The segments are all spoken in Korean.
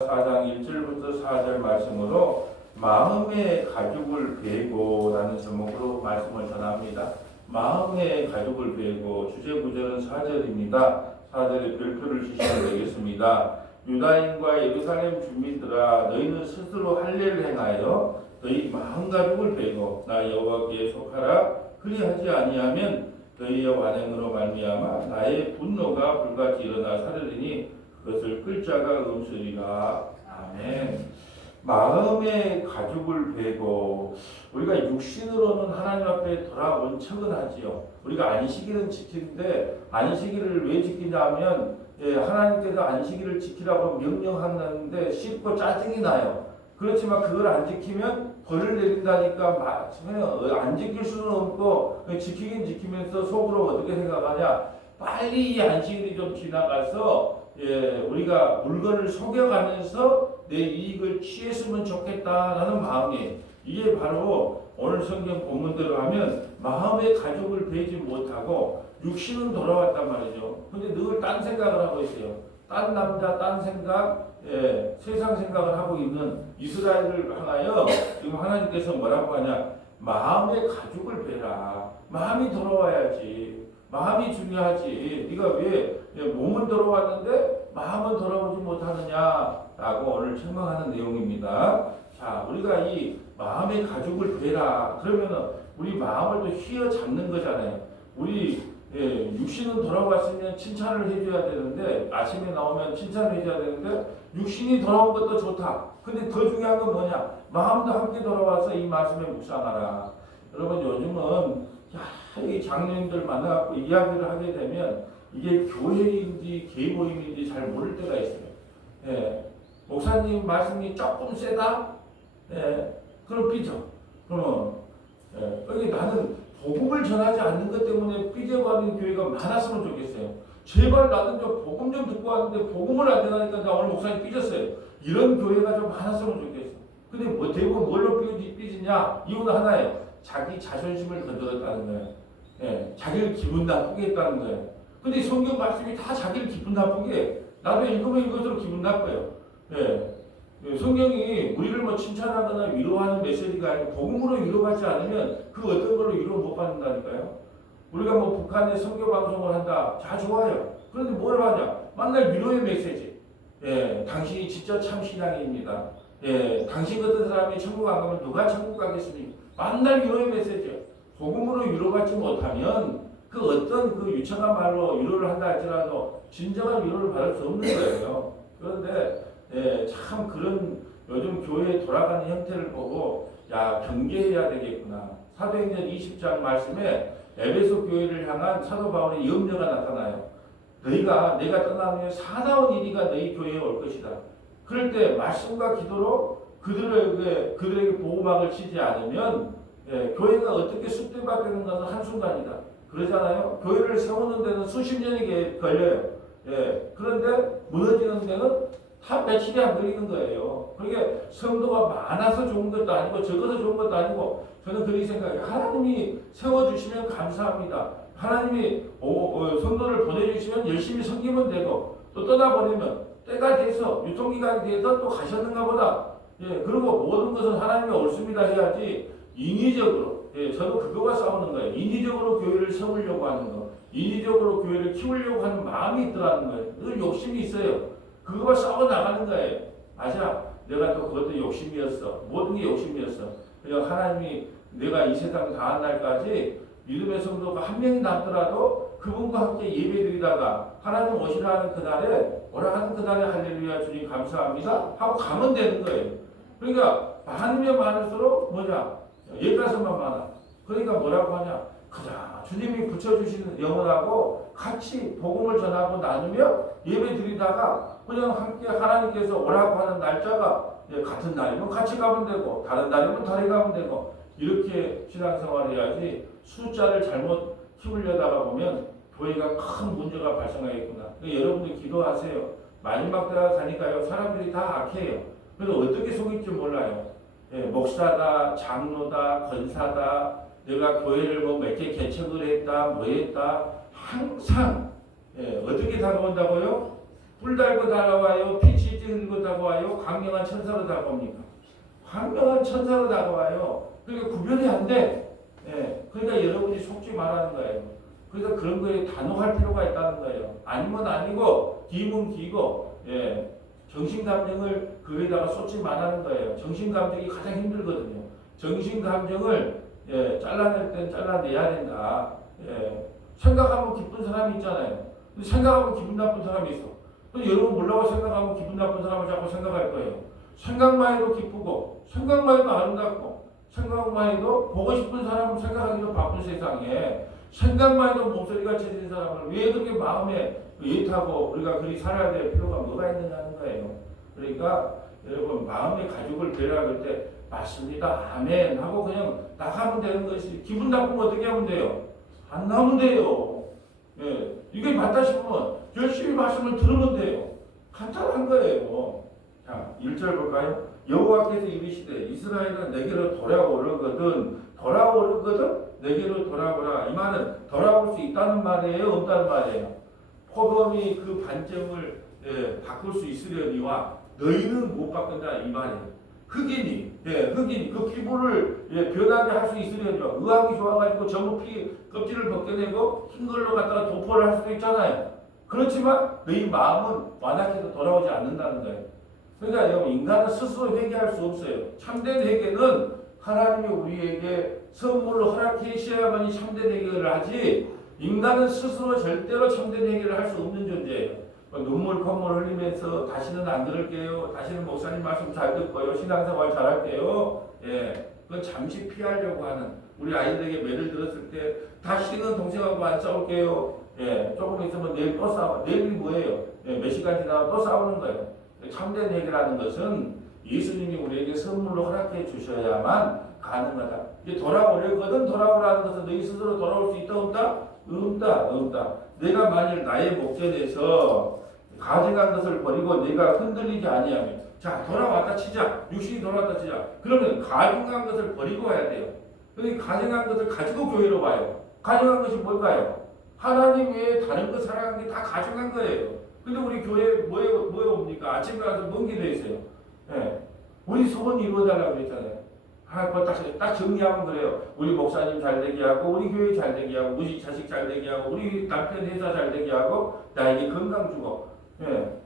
4장 1절부터 4절 말씀으로 마음의 가죽을 베고 라는 제목으로 말씀을 전합니다. 마음의 가죽을 베고 주제 구절은 4절입니다. 4절에 별표를 주시면 되겠습니다. 유다인과 예루살렘 주민들아 너희는 스스로 할례를 행하여 너희 마음 가죽을 베고 나 여호와께 속하라. 그리하지 아니하면 너희의 완행으로 말미암아 나의 분노가 불같이 일어나 사르리니 그것을 끌 자가 없으리라. 아멘. 마음의 가죽을 베고 우리가 육신으로는 하나님 앞에 돌아온 척은 하지요. 우리가 안식일은 지키는데 안식일을 왜 지키냐 하면 하나님께서 안식일을 지키라고 명령하는데 싫고 짜증이 나요. 그렇지만 그걸 안 지키면 벌을 내린다니까 안 지킬 수는 없고 지키긴 지키면서 속으로 어떻게 생각하냐, 빨리 이 안식일이 좀 지나가서 우리가 물건을 속여가면서 내 이익을 취했으면 좋겠다라는 마음이, 이게 바로 오늘 성경 본문대로 하면 마음의 가죽을 베지 못하고 육신은 돌아왔단 말이죠. 근데 늘 딴 생각을 하고 있어요. 딴 남자, 딴 생각, 세상 생각을 하고 있는 이스라엘을 향하여 지금 하나님께서 뭐라고 하냐, 마음의 가죽을 베라. 마음이 돌아와야지. 마음이 중요하지. 네가 왜 몸은 돌아왔는데 마음은 돌아오지 못하느냐라고 오늘 책망하는 내용입니다. 자, 우리가 이 마음의 가죽을 베라. 그러면은 우리 마음을 또 휘어잡는 거잖아요. 우리 육신은 돌아왔으면 칭찬을 해줘야 되는데, 아침에 나오면 칭찬을 해줘야 되는데 육신이 돌아온 것도 좋다. 근데 더 중요한 건 뭐냐? 마음도 함께 돌아와서 이 말씀에 묵상하라. 여러분, 요즘은 이 장로님들 만나갖고 이야기를 하게 되면 이게 교회인지 계모임인지 잘 모를 때가 있어요. 목사님 말씀이 조금 세다? 그럼 삐져. 그러면 여기 나는 복음을 전하지 않는 것 때문에 삐져가는 교회가 많았으면 좋겠어요. 제발 나는 좀 복음 좀 듣고 왔는데 복음을 안 전하니까 나 오늘 목사님 삐졌어요. 이런 교회가 좀 많았으면 좋겠어요. 근데 뭐 대부분 뭘로 삐지냐? 이유는 하나예요. 자기 자존심을 건드렸다는 거예요. 자기를 기분 나쁘게 했다는 거예요. 근데 성경 말씀이 다 자기를 기분 나쁘게 해. 나도 읽으면 읽을수록 기분 나빠요. 성경이 우리를 뭐 칭찬하거나 위로하는 메시지가 아니고 복음으로 위로받지 않으면 그 어떤 걸로 위로 못 받는다니까요. 우리가 뭐 북한에 선교 방송을 한다. 자, 좋아요. 그런데 뭘 하냐? 맨날 위로의 메시지. 당신이 진짜 참 신앙입니다. 당신 같은 사람이 천국 안 가면 누가 천국 가겠습니까? 맨날 위로의 메시지. 복음으로 위로받지 못하면 그 어떤 그 유창한 말로 위로를 한다 할지라도 진정한 위로를 받을 수 없는 거예요. 그런데 참 그런 요즘 교회에 돌아가는 형태를 보고 경계해야 되겠구나. 사도행전 20장 말씀에 에베소 교회를 향한 사도 바울의 염려가 나타나요. 내가 떠나면 사나운 이리가 너희 교회에 올 것이다. 그럴 때 말씀과 기도로 그들에게 보호막을 치지 않으면 교회가 어떻게 쑥대밭되는 것은 한순간이다. 그러잖아요. 교회를 세우는 데는 수십 년이 걸려요. 그런데 무너지는 데는 다 며칠이 안 걸리는 거예요. 그러니까 성도가 많아서 좋은 것도 아니고 적어서 좋은 것도 아니고, 저는 그렇게 생각해요. 하나님이 세워주시면 감사합니다. 하나님이 성도를 보내주시면 열심히 섬기면 되고, 또 떠나버리면 때가 돼서 유통기간이 돼서 또 가셨는가 보다. 그리고 모든 것은 하나님이 옳습니다 해야지 인위적으로, 저도 그거와 싸우는 거예요. 인위적으로 교회를 세우려고 하는 거, 인위적으로 교회를 키우려고 하는 마음이 있더라는 거예요. 늘 욕심이 있어요. 그거와 싸워 나가는 거예요. 맞아. 내가 또 그것도 욕심이었어. 모든 게 욕심이었어. 그냥 하나님이 내가 이 세상 다한 날까지 믿음의 성도가 한 명이 남더라도 그분과 함께 예배드리다가 하나님 오시라 하는 그날에, 오라 하는 그날에 할렐루야 주님 감사합니다 하고 가면 되는 거예요. 그러니까 많으면 많을수록 예가서만 많아. 그러니까 뭐라고 하냐? 그냥 주님이 붙여주시는 영혼하고 같이 복음을 전하고 나누며 예배 드리다가 그냥 함께 하나님께서 오라고 하는 날짜가 같은 날이면 같이 가면 되고, 다른 날이면 다르게 가면 되고, 이렇게 신앙생활을 해야지 숫자를 잘못 키우려다가 보면 교회가 큰 문제가 발생하겠구나. 그러니까 여러분들 기도하세요. 마지막 때가 가니까요, 사람들이 다 악해요. 그래서 어떻게 속일지 몰라요. 목사다, 장로다, 권사다, 내가 교회를 몇 개 개척을 했다, 뭐 했다, 항상 어떻게 다가온다고요? 뿔 달고 다가와요? 피치 흘리고 다가와요? 광명한 천사로 다가옵니까? 광명한 천사로 다가와요. 그러니까 구별이 안 돼. 예. 그러니까 여러분이 속지 말라는 거예요. 그래서 그런 거에 단호할 필요가 있다는 거예요. 아니면 아니고, 기면 기고, 예. 정신감정을 거기다가 쏟지 말라는 거예요. 정신감정이 가장 힘들거든요. 정신감정을 예, 잘라낼 땐 잘라내야 된다. 예. 생각하면 기쁜 사람이 있잖아요. 근데 생각하면 기분 나쁜 사람이 있어. 또 여러분 몰라고 생각하면 기분 나쁜 사람을 자꾸 생각할 거예요. 생각만 해도 기쁘고, 생각만 해도 아름답고, 생각만 해도 보고 싶은 사람을 생각하기도 바쁜 세상에 생각만 해도 몸소리가 쳐지는 사람을 왜 그렇게 마음에 예타고 우리가 그리 살아야 될 필요가 뭐가 있느냐는 거예요. 그러니까 여러분 마음의 가족을 배려할 때 맞습니다. 아멘 하고 그냥 나가면 되는 것이 기분 나쁘면 어떻게 하면 돼요? 안 나오면 돼요. 예, 이게 맞다 싶으면 열심히 말씀을 들으면 돼요. 간단한 거예요. 자, 1절 볼까요? 여호와께서 이르시되 이스라엘은 내게로 돌아오거든 내게로 돌아오라. 이 말은 돌아올 수 있다는 말이에요, 없다는 말이에요. 포도원이 그 반점을 예, 바꿀 수 있으려니와 너희는 못 바꾼다 이 말이에요. 흑인이 그 피부를 예, 변하게 할 수 있으려니와 의학이 좋아가지고 전부 껍질을 벗겨내고 흰 걸로 갖다가 도포를 할 수도 있잖아요. 그렇지만 너희 마음은 완악해서 돌아오지 않는다는 거예요. 그러니까 여러분 인간은 스스로 회개할 수 없어요. 참된 회개는 하나님이 우리에게 선물로 허락해 주셔야만이 참된 회개를 하지 인간은 스스로 절대로 참된 회개를 할 수 없는 존재예요. 눈물 콧물 흘리면서 다시는 안 그럴게요. 다시는 목사님 말씀 잘 듣고요. 신앙생활 잘할게요. 예, 그건 잠시 피하려고 하는 우리 아이들에게 매를 들었을 때 다시는 동생하고 안 싸울게요. 예, 조금 있으면 내일 또 싸워. 내일이 뭐예요? 예, 몇 시간 지나면 또 싸우는 거예요. 참된 회개라는 것은 예수님이 우리에게 선물로 허락해 주셔야만 가능하다. 이게 돌아오려거든 돌아오라는 것은 너희 스스로 돌아올 수 있다 없다? 없다. 내가 만일 나의 목전에서 가져간 것을 버리고 내가 흔들리지 아니하면 자 돌아왔다 치자. 육신이 돌아왔다 치자. 그러면 가져간 것을 버리고 와야 돼요. 그러니까 가져간 것을 가지고 교회로 와요. 가져간 것이 뭘까요? 하나님 외에 다른 거 사랑하는 게 다 가져간 거예요. 근데 우리 교회 뭐에 옵니까? 아침에 가서 먼 길에 있어요. 예. 우리 소원 이루어달라고 그랬잖아요. 딱 정리하면 그래요. 우리 목사님 잘 되게 하고, 우리 교회 잘 되게 하고, 우리 자식 잘 되게 하고, 우리 남편 회사 잘 되게 하고, 나에게 건강 주고. 예.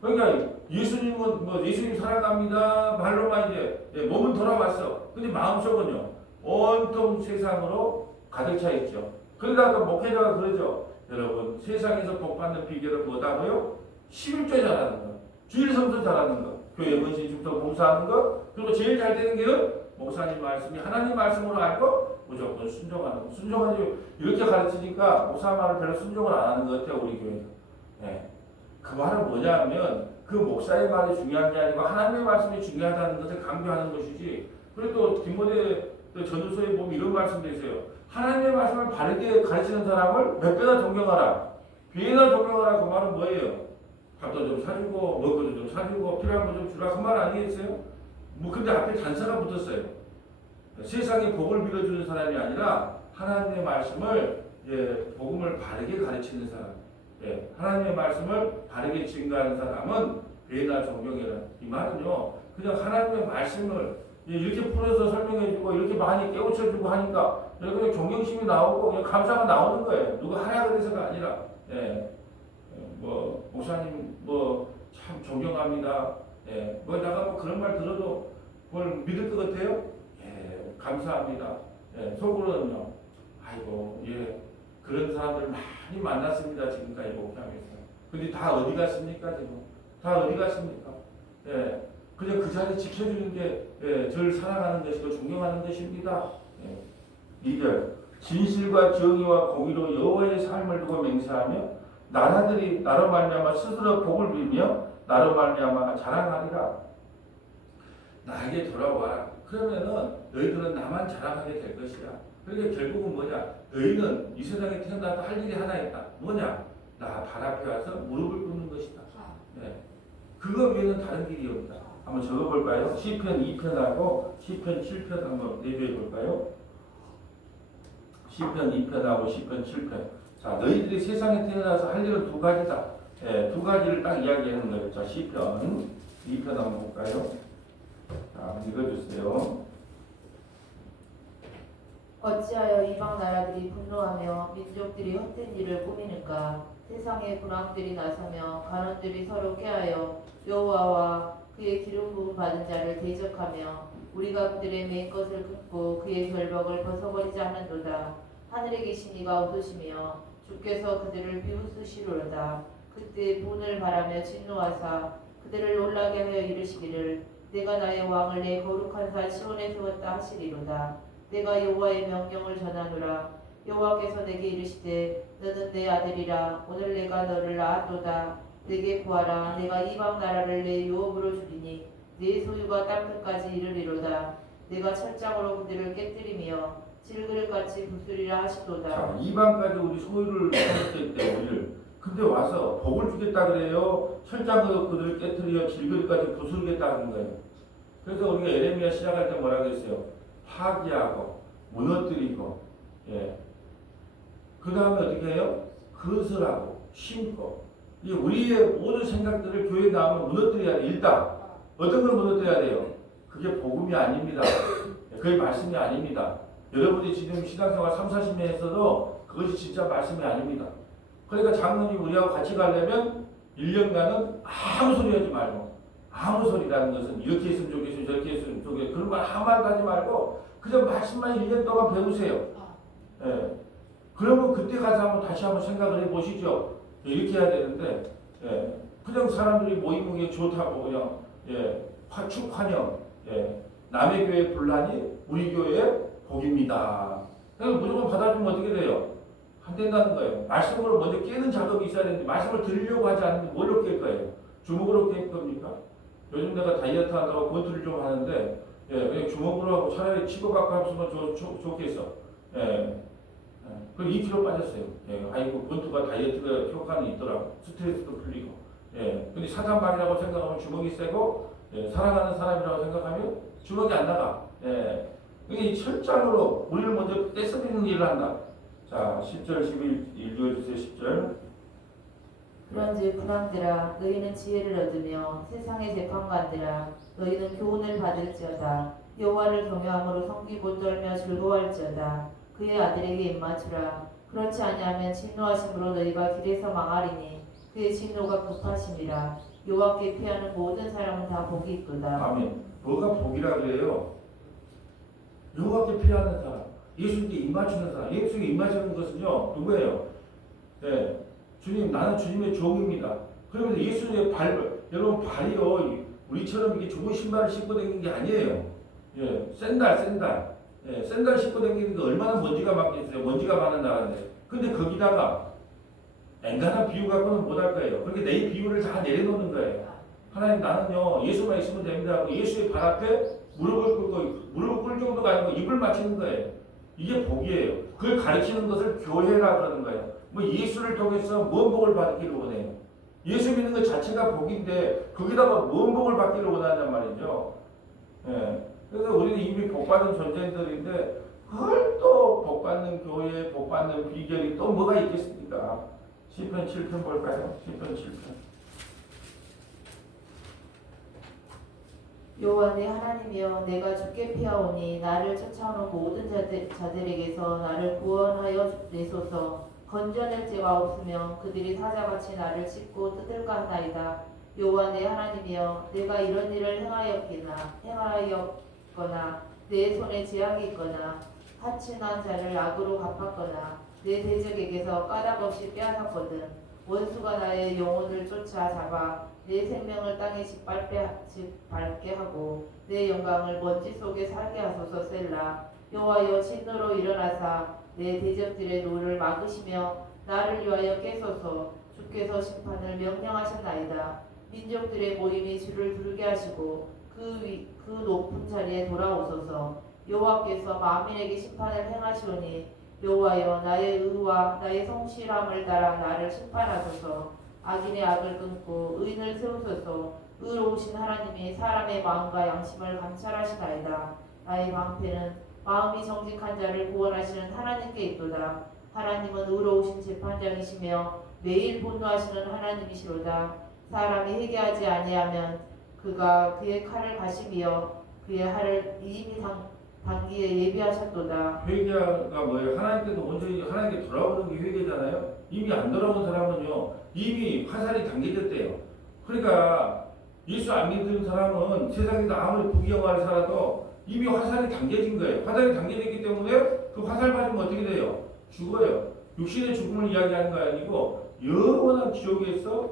그러니까 예수님은 예수님 사랑합니다. 말로만 이제 몸은 돌아왔어. 근데 마음속은요. 온통 세상으로 가득 차 있죠. 그러니까 아까 목회자가 그러죠. 여러분 세상에서 복받는 비결은 뭐다고요? 11조 잘하는 거, 주일 성수 잘하는 거, 교회 헌신 축도 봉사하는 거, 그리고 제일 잘 되는 길은 목사님 말씀이 하나님 말씀으로 알고 무조건 순종하는 거. 순종하지 이렇게 가르치니까 목사 말을 별로 순종을 안 하는 것 같아요 우리 교회는. 네. 그 말은 뭐냐면 그 목사의 말이 중요한 게 아니고 하나님의 말씀이 중요하다는 것을 강조하는 것이지. 그래도 디모데 전후서에 보면 이런 말씀도 있어요. 하나님의 말씀을 바르게 가르치는 사람을 몇 배나 존경하라. 배나 존경하라. 그 말은 뭐예요? 밥도 좀 사주고 먹을 것도 좀 사주고 필요한 거 좀 주라. 그 말 아니겠어요? 근데 앞에 단서가 붙었어요. 세상에 복을 빌어주는 사람이 아니라 하나님의 말씀을 복음을 바르게 가르치는 사람. 하나님의 말씀을 바르게 증거하는 사람은 배나 존경해라. 이 말은요. 그냥 하나님의 말씀을 이렇게 풀어서 설명해주고 이렇게 많이 깨우쳐주고 하니까 그냥 존경심이 나오고 그냥 감사가 나오는 거예요. 누가 하라 그래서가 아니라 목사님 참 존경합니다. 내가 그런 말 들어도 그걸 믿을 것 같아요? 감사합니다. 속으로는요. 아이고 그런 사람들 많이 만났습니다. 지금까지 목회하면서. 근데 다 어디 갔습니까? 지금 다 어디 갔습니까? 그냥 그 자리 지켜주는 게 저를 사랑하는 것이고 존경하는 것입니다. 2절 진실과 정의와 공의로 여호와의 삶을 두고 맹세하며 나라들이 나로 말미암아 스스로 복을 빌며 나로 말미암아 자랑하리라. 나에게 돌아와라. 그러면은 너희들은 나만 자랑하게 될 것이다. 그러니까 결국은 뭐냐? 너희는 이 세상에 태어나도 할 일이 하나 있다. 뭐냐? 나 발 앞에 와서 무릎을 꿇는 것이다. 그거 외에는 다른 길이 없다. 한번 적어볼까요? 시편 2편하고 시편 7편 한번 내비해볼까요? 시편 2편하고 시편 7편. 자, 너희들이 세상에 태어나서 할 일은 두 가지다. 두 가지를 딱 이야기하는 거예요. 자, 시편 2편 한번 볼까요? 자, 읽어주세요. 어찌하여 이방 나라들이 분노하며 민족들이 헛된 일을 꾸미는가? 세상의 군왕들이 나서며 간원들이 서로 꾀하여 여호와와 그의 기름 부음 받은 자를 대적하며 우리가 그들의 맨 것을 끊고 그의 결박을 벗어버리지 않는도다. 하늘에 계신 이가 웃으시며 주께서 그들을 비웃으시로다. 그때 분을 바라며 진노하사 그들을 놀라게 하여 이르시기를 내가 나의 왕을 내 거룩한 산 시온에 세웠다 하시리로다. 내가 여호와의 명령을 전하노라. 여호와께서 내게 이르시되 너는 내 아들이라. 오늘 내가 너를 낳았도다. 내게 구하라. 내가 이방 나라를 내 유업으로 주리니 내 소유가 땅끝까지 이르리로다. 내가 철장으로 그들을 깨뜨리며 질그릇같이 부수리라 하시도다. 자, 이방까지 우리 소유를 얻었겠대 우리를. 근데 와서 복을 주겠다 그래요. 철장으로 그들을 깨뜨려 질그릇까지 부수겠다 하는 거예요. 그래서 우리가 에레미야 시작할 때 뭐라고 했어요? 파기하고 무너뜨리고, 그 다음에 어떻게 해요? 거슬하고 심고. 이 우리의 모든 생각들을 교회에 나오면 무너뜨려야 돼. 일단 어떤 걸 무너뜨려야 돼요? 그게 복음이 아닙니다. 그게 말씀이 아닙니다. 여러분이 지금 신앙생활 3, 40년 했어도 그것이 진짜 말씀이 아닙니다. 그러니까 장로님 우리하고 같이 가려면 1년간은 아무 소리 하지 말고, 아무 소리라는 것은 이렇게 했으면 좋겠어요, 저렇게 했으면 좋겠어요, 그런 말 한마디도 하지 말고 그냥 말씀만 1년 동안 배우세요. 그러면 그때 가서 한번 다시 한번 생각을 해보시죠. 이렇게 해야 되는데, 그냥 사람들이 모이는 게 좋다고 그냥, 축환영, 남의 교회 분란이 우리 교회의 복입니다. 그래서 무조건 받아주면 어떻게 돼요? 안 된다는 거예요. 말씀으로 먼저 깨는 작업이 있어야 되는데, 말씀을 들으려고 하지 않는데 뭘로 깰 거예요? 주먹으로 깰 겁니까? 요즘 내가 다이어트 한다고 권투를 좀 하는데, 그냥 주먹으로 하고 차라리 치고 갖고 하면 좋겠어. 그럼 2kg 빠졌어요. 아이고, 권투가 다이어트가 효과는 있더라고. 스트레스도 풀리고. 근데 사단방이라고 생각하면 주먹이 세고, 사랑하는 사람이라고 생각하면 주먹이 안 나가. 이게 철장으로 우리를 먼저 떼쓰는 일을 한다. 자, 10절, 11 읽어주세요. 10절. 그런즉 군왕들아 너희는 지혜를 얻으며 세상의 재판관들아 너희는 교훈을 받을지어다. 여호와를 경외함으로 섬기고 떨며 즐거워할지어다. 그의 아들에게 입맞추라. 그렇지 아니하면 진노하심으로 너희가 길에서 망하리니 그의 진노가 급하심이라. 여호와께 피하는 모든 사람은 다 복이 있도다. 아멘. 뭐가 복이라 그래요? 여호와께 피하는 사람, 예수님께 입맞추는 사람. 예수님께 입맞추는 것은요, 누구예요? 주님, 나는 주님의 종입니다. 그러면서 예수님의 여러분 발이요, 우리처럼 이게 좋은 신발을 신고 다니는 게 아니에요. 샌들. 샌들 신고 다니는 게 얼마나 먼지가 많겠어요. 먼지가 많은 나라인데. 근데 거기다가 엔간한 비유 갖고는 못할 거예요. 그렇게 내 비유를 다 내려놓는 거예요. 하나님, 나는요, 예수만 있으면 됩니다 하고 예수의 발 앞에 무릎을 꿇을 정도가 아니고 입을 맞추는 거예요. 이게 복이에요. 그걸 가르치는 것을 교회라 그러는 거예요. 뭐 예수를 통해서 뭔 복을 받기를 원해요? 예수 믿는 것 자체가 복인데 거기다가 뭔 복을 받기를 원하냔 말이죠. 그래서 우리는 이미 복받은 존재들인데 그걸 또 복받는 교회, 복받는 비결이 또 뭐가 있겠습니까? 시편 7편 볼까요? 시편 7편. 여호와 내 하나님이여 내가 주께 피하오니 나를 쫓아오는 모든 자들에게서 나를 구원하여 내소서. 건져낼 죄가 없으며 그들이 사자같이 나를 찢고 뜯을까 하나이다. 여호와 내 하나님이여 내가 이런 일을 행하였거나 내 손에 제약이 있거나 하친한 자를 악으로 갚았거나 내 대적에게서 까닭없이 빼앗았거든. 원수가 나의 영혼을 쫓아 잡아 내 생명을 땅에 짓밟게 하고 내 영광을 먼지 속에 살게 하소서. 셀라. 여호와여 진노로 일어나사 내 대적들의 노를 막으시며 나를 위하여 깨소서. 주께서 심판을 명령하셨나이다. 민족들의 모임이 주를 부르게 하시고 그 높은 자리에 돌아오소서. 여호와께서 만민에게 심판을 행하시오니 여호와여 나의 의와 나의 성실함을 따라 나를 심판하소서. 악인의 악을 끊고 의인을 세우소서. 의로우신 하나님이 사람의 마음과 양심을 감찰하시나이다. 나의 방패는 마음이 정직한 자를 구원하시는 하나님께 있도다. 하나님은 의로우신 재판장이시며 매일 분노하시는 하나님이시로다. 사람이 회개하지 아니하면 그가 그의 칼을 가시며 그의 칼을 이미 당기에 예비하셨도다. 회개가 뭐예요? 하나님께서 먼저 하나님께 돌아오는 게 회개잖아요. 이미 안 돌아온 사람은요, 이미 화살이 당겨졌대요. 그러니까 예수 안 믿는 사람은 세상에서 아무리 부귀영화를 살아도 이미 화살이 당겨진 거예요. 화살이 당겨졌기 때문에 그 화살 맞으면 어떻게 돼요? 죽어요. 육신의 죽음을 이야기하는 거 아니고 영원한 지옥에서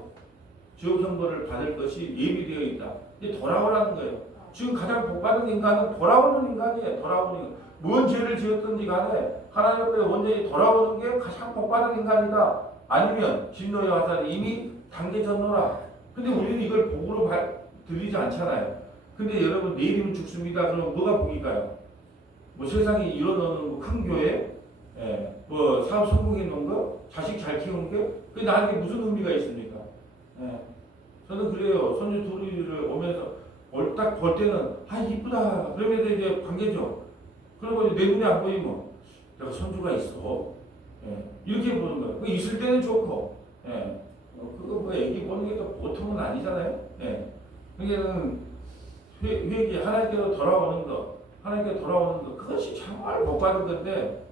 지옥 형벌을 받을 것이 예비되어 있다. 이제 돌아오라는 거예요. 지금 가장 복받은 인간은 돌아오는 인간이에요. 돌아오는 인간. 뭔 죄를 지었든지 간에 하나님 앞에 온전히 돌아오는 게 가장 복받은 인간이다. 아니면 진노의 화살이 이미 당겨졌노라. 근데 우리는 이걸 복으로 들리지 않잖아요. 근데 여러분 내일이면 죽습니다. 그럼 뭐가 복일까요? 뭐 세상에 이뤄놓는 큰 교회, 뭐 사업 성공해 놓은 거, 자식 잘 키우는 게 그게 나한테 무슨 의미가 있습니까? 저는 그래요. 손주 둘이를 오면서 딱 볼 때는 이쁘다. 그러면서 이제 반겨줘. 그러고 내 눈에 안 보이면 내가 손주가 있어. 이렇게 보는 거예요. 그 있을 때는 좋고, 그거 뭐 애기 보는 게 또 보통은 아니잖아요. 그러니까는 회개 하나님께로 돌아오는 거, 하나님께 돌아오는 거 그것이 정말 복 받은 건데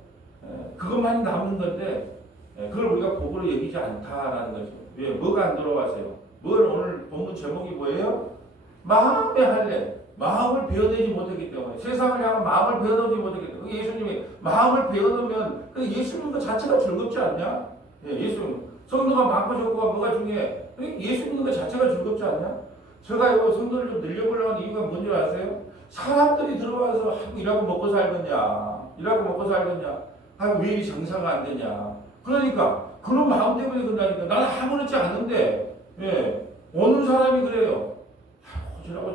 그것만이 남는 건데 그걸 우리가 복으로 여기지 않다라는 거죠. 왜? 뭐가 안 돌아왔어요? 뭘 오늘 본문 제목이 뭐예요? 마음의 할례, 마음을 베어내지 못했기 때문에 세상을 향한 마음을 베어내지 못했기 때문에 예수님이 마음을 베어내면 예수 믿는 것 자체가 즐겁지 않냐? 예수 성도가 많고 적고가 뭐가 중요해? 예수 믿는 것 자체가 즐겁지 않냐? 제가 이거 성도를 좀 늘려보려고 하는 이유가 뭔지 아세요? 사람들이 들어와서 일하고 먹고 살겠냐? 일하고 먹고 살겠냐? 왜 이 장사가 안 되냐? 그러니까 그런 마음 때문에 그런다니까. 나는 아무렇지 않은데 오는 사람이 그래요. 어쩌라고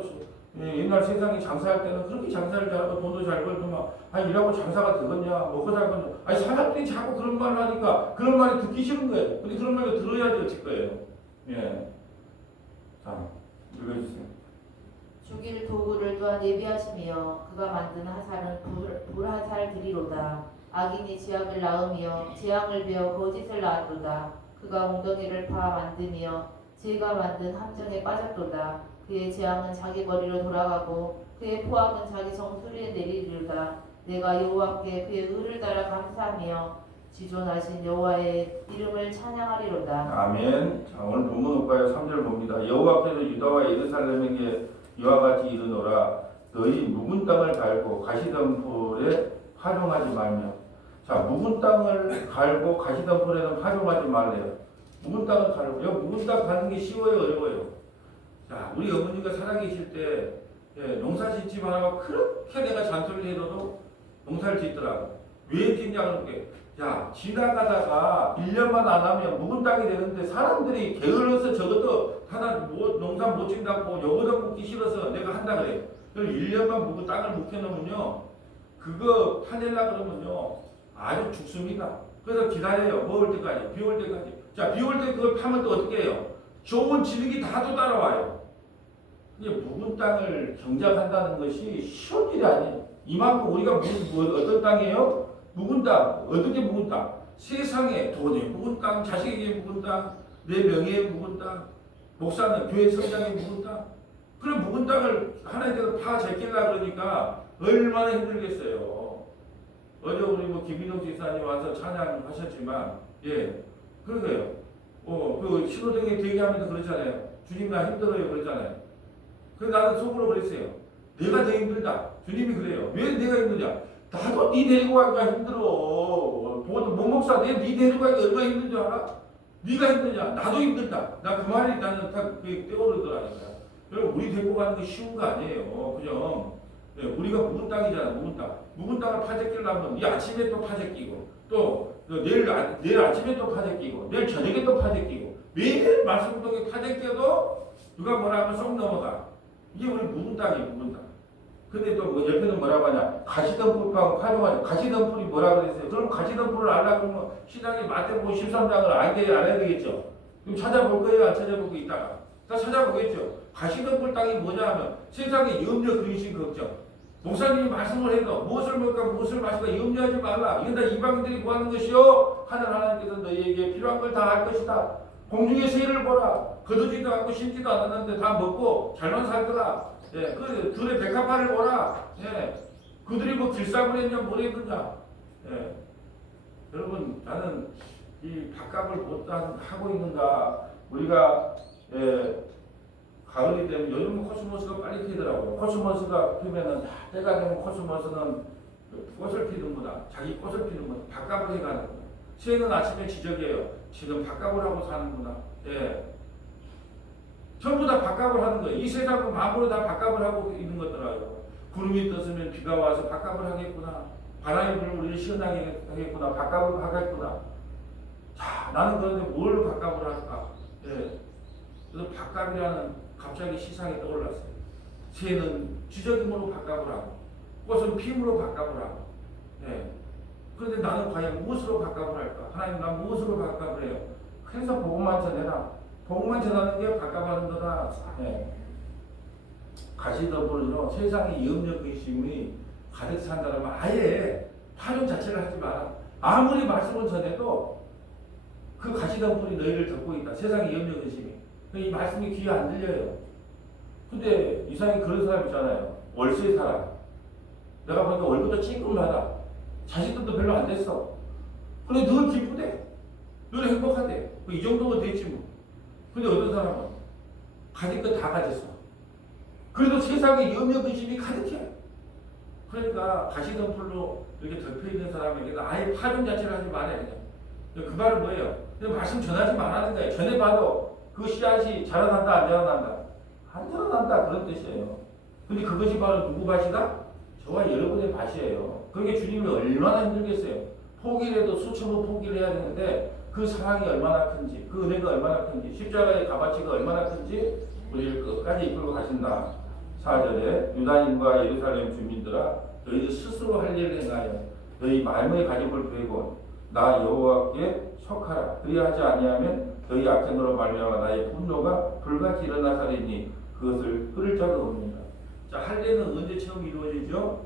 옛날 세상에 장사할 때는 그렇게 장사를 잘하고 돈도 잘 벌더만 일하고 장사가 되겠냐? 먹고 살겠냐? 사람들이 자꾸 그런 말을 하니까 그런 말이 듣기 싫은 거예요. 근데 그런 말을 들어야지 어쩔 거예요. 자, 읽어주세요. 죽일 도구를 또한 예비하시며 그가 만든 화살은 불화살들이로다. 악인이 지악을 낳으며 재앙을 베어 거짓을 낳았도다. 그가 웅덩이를 파 만드며 죄가 만든 함정에 빠졌도다. 그의 재앙은 자기 머리로 돌아가고 그의 포악은 자기 정수리에 내리리로다. 내가 여호와께 그의 의를 따라 감사하며 지존하신 여호와의 이름을 찬양하리로다. 아멘. 자, 오늘 본문 오빠의 3절 봅니다. 여호와께서 유다와 예루살렘에게 이와 같이 이르노라. 너희 묵은 땅을 갈고 가시덤불에 활용하지 말며. 자, 묵은 땅을 갈고 가시덤불에는 활용하지 말래요. 묵은 땅을 가려고. 묵은 땅 가는 게 쉬워요, 어려워요? 자, 우리 어머니가 살아계실 때 농사 짓지 말라고 그렇게 내가 잔소리를 해도 농사를 짓더라고. 왜 짓냐 그렇게. 야, 지나가다가 1년만 안 하면 묵은 땅이 되는데 사람들이 게을러서 저것도 하나 농사 못 짓는다고 요거도 묵기 싫어서 내가 한다 그래요. 그럼 1년만 묵은 땅을 묵혀놓으면요, 그거 파내려 그러면요 아주 죽습니다. 그래서 기다려요. 뭐 올 때까지, 비 올 때까지. 자, 비 올 때 그걸 파면 또 어떻게 해요? 좋은 진흙이 다 또 따라와요. 이게 묵은 땅을 경작한다는 것이 쉬운 일이 아니에요. 이만큼 우리가 어떤 땅이에요? 묵은 땅. 어떻게 묵은 땅? 세상에 돈에 묵은 땅, 자식에게 묵은 땅, 내 명예에 묵은 땅, 목사는 교회 성장에 묵은 땅. 그런 묵은 땅을 하나님께서 파 제끼려고 그러니까 얼마나 힘들겠어요. 어제 우리 김인동 집사님 와서 찬양하셨지만, 그러게요. 그 신호등에 대기하면서 그렇잖아요. 주님 나 힘들어요 그랬잖아요. 그래서 나는 속으로 그랬어요. 내가 더 힘들다. 주님이 그래요. 왜 내가 힘드냐? 나도 네 데리고 가기가 힘들어. 목목사 네 데리고 가기가 얼마나 힘든 줄 알아? 네가 힘드냐? 나도 힘들다. 나 그 말이 나는 다 떼어오르더라니까. 여러분 우리 데리고 가는 게 쉬운 거 아니에요. 그죠? 우리가 묵은 땅이잖아. 묵은 땅. 묵은 땅을 파재끼려면 이 아침에 또 파재끼고 또 내일 아침에 또 파재끼고 내일 저녁에 또 파재끼고 매일 말씀통에 파재껴도 누가 뭐라 하면 쏙 넘어가. 이게 우리 묵은 땅이에요. 묵은 땅. 근데 또 옆에는 뭐라고 하냐? 가시덤불하고 활용하냐? 가시덤불이 뭐라 그랬어요? 그럼 가시덤불을 알려고 그러면 신앙의 마태복음 13장을 알아야 되겠죠? 그럼 찾아볼 거예요? 안 찾아보고 있다가? 다 찾아보겠죠? 가시덤불 땅이 뭐냐 하면 세상의 염려, 근심, 걱정. 목사님이 말씀을 해도 무엇을 먹을까 무엇을 마실까 염려하지 말라. 이건 다 이방인들이 구하는 것이요 하늘 하나님께서 너희에게 필요한 걸 다 할 것이다. 공중의 새를 보라. 거두지도 않고 심지도 않았는데 다 먹고 잘만 살더라. 예, 그 둘의 백합화를 보라. 예, 그들이 뭐 길쌈을 했냐 뭘 했느냐. 예, 여러분 나는 이 밥값을 못 하고 있는가. 우리가 가을이 되면 요즘 코스모스가 빨리 피더라고요. 코스모스가 피면은 때가 되면 코스모스는 꽃을 피는구나. 자기 꽃을 피는구나. 밥값을 해가는구나. 새는 아침에 지적해요. 지금 밥값을 하고 사는구나. 예. 전부 다 밥값을 하는 거예요. 이 세상은 마음으로 다 밥값을 하고 있는 거더라고요. 구름이 떴으면 비가 와서 밥값을 하겠구나. 바람이 불면 우리를 시원하게 하겠구나. 밥값을 하겠구나. 자, 나는 그런데 뭘 밥값을 할까? 예. 그래서 밥값이라는 갑자기 시상이 떠올랐어요. 새는 지저귀으로 밥값을 하고, 꽃은 피임으로 밥값을 하고. 예. 그런데 나는 과연 무엇으로 밥값을 할까? 하나님, 난 무엇으로 밥값을 해요? 그래서 복음만 전해라. 복음만 전하는 게 밥값하는 거다. 예. 가시덤불은요, 세상에 염려 근심이 가득 산다면 아예 파련 자체를 하지 마라. 아무리 말씀을 전해도 그 가시덤불이 너희를 덮고 있다. 세상에 염려 근심이. 이 말씀이 귀에 안 들려요. 근데 이상하게 그런 사람 있잖아요. 월세 살아. 내가 보니까 월급도 찌끔하다. 자식들도 별로 안 됐어. 근데 늘 기쁘대. 늘 행복하대. 이 정도면 됐지 뭐. 근데 어떤 사람은 가진 거 다 가졌어. 그래도 세상에 염려 근심이 가득해. 그러니까 가시덤불로 이렇게 덮여 있는 사람에게는 아예 파종 자체를 하지 말아야 돼. 그 말은 뭐예요? 말씀 전하지 말라는 거예요. 전해봐도 그 씨앗이 자라난다 안 자라난다? 안 자라난다 그런 뜻이에요. 근데 그것이 바로 누구 밭이다? 저와 여러분의 밭이에요. 그게 주님이 얼마나 힘들겠어요. 포기를 해도 수천 번 포기를 해야 되는데 그 사랑이 얼마나 큰지, 그 은혜가 얼마나 큰지, 십자가의 값어치가 얼마나 큰지 우리를 끝까지 이끌고 가신다. 4절에 유다인과 예루살렘 주민들아 너희들 스스로 할 일을 행하여 너희 마음의 가족을 베고 나 여호와께 속하라. 그리하지 아니하면 너희 악행으로 말미암아 나의 분노가 불같이 일어나사리니 그것을 끊을 자가 없느니라. 자, 할례는 언제 처음 이루어지죠?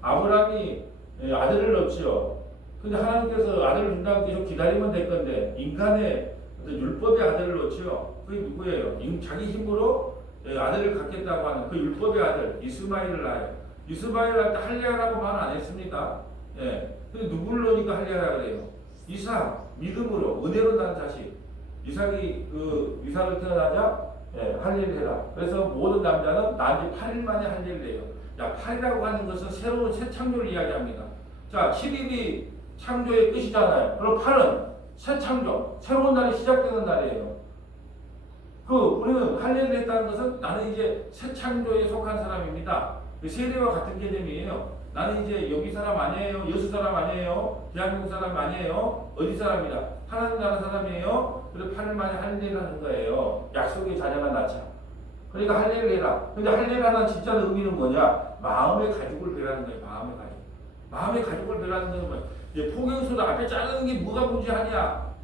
아브라함이 아들을 얻죠. 근데 하나님께서 아들을 준다고 계속 기다리면 될 건데 인간의 어떤 율법의 아들을 얻죠. 그게 누구예요? 자기 힘으로 아들을 갖겠다고 하는 그 율법의 아들 이스마엘을 낳아요. 이스마엘을 낳을 때 할례하라고 말 안 했습니다. 예. 근데 누구를 넣으니까 할례하라 그래요? 이삭, 믿음으로 은혜로 난 자식. 이삭을 태어나자 할례를 해라. 그래서 모든 남자는 나한테 8일 만에 할례를 해요. 야, 8이라고 하는 것은 새로운 새 창조를 이야기합니다. 자, 7일이 창조의 끝이잖아요. 그럼 8은 새 창조, 새로운 날이 시작되는 날이에요. 우리는 할례를 했다는 것은 나는 이제 새 창조에 속한 사람입니다. 세례와 같은 개념이에요. 나는 이제 여기 사람 아니에요. 여수 사람 아니에요. 대한민국 사람 아니에요. 어디 사람이다. 하나님 나라 사람이에요. 그래서 8일 만에 할례를 하는 거예요. 약속의 자녀가 낳자. 그러니까 할례를 해라. 근데 할례를 하는 진짜 의미는 뭐냐? 마음의 가죽을 베라는 거예요. 마음의 가죽. 마음의 가죽을 베라는 건 뭐예요? 포경수도 앞에 자르는 게 뭐가 문제하냐?